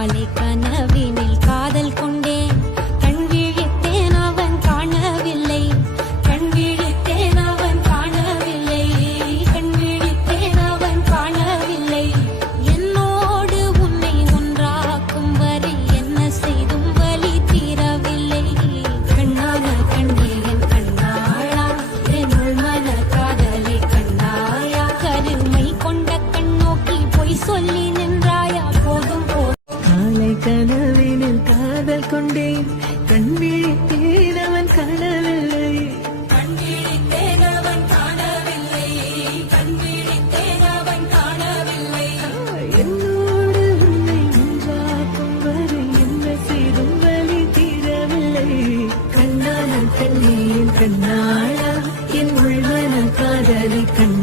கனவினில் காதல் கொண்டேன், கண் விழித்தேன் அவன் காணவில்லை, கண் விழித்தேன் அவன் காணவில்லை, கண் விழித்தேன் அவன் காணவில்லை. என்னோடு உன்னை ஒன்றாக்கும் வரை என்ன செய்தும் வலி தீரவில்லை. கண்ணான கண்ணே என் கண்ணாளா, என் உள்மன காதலை கண்ணாயா, கருமை கொண்ட கண் நோக்கி பொய் சொல்லி நின்றாயா. போதும் கனவினில் காதல் கொண்டேன், கண் விழித்தேன் அவன் காணவில்லை, கண் விழித்தேன் அவன் காணவில்லை, கண் விழித்தேன் அவன் காணவில்லை. என்னோடு உன்னை ஒன்றாக்கும் வரை என்ன செய்தும் வலி தீரவில்லை. கண்ணான கண்ணே என் கண்ணாளா, என் உள்மன காதலை கண்ணா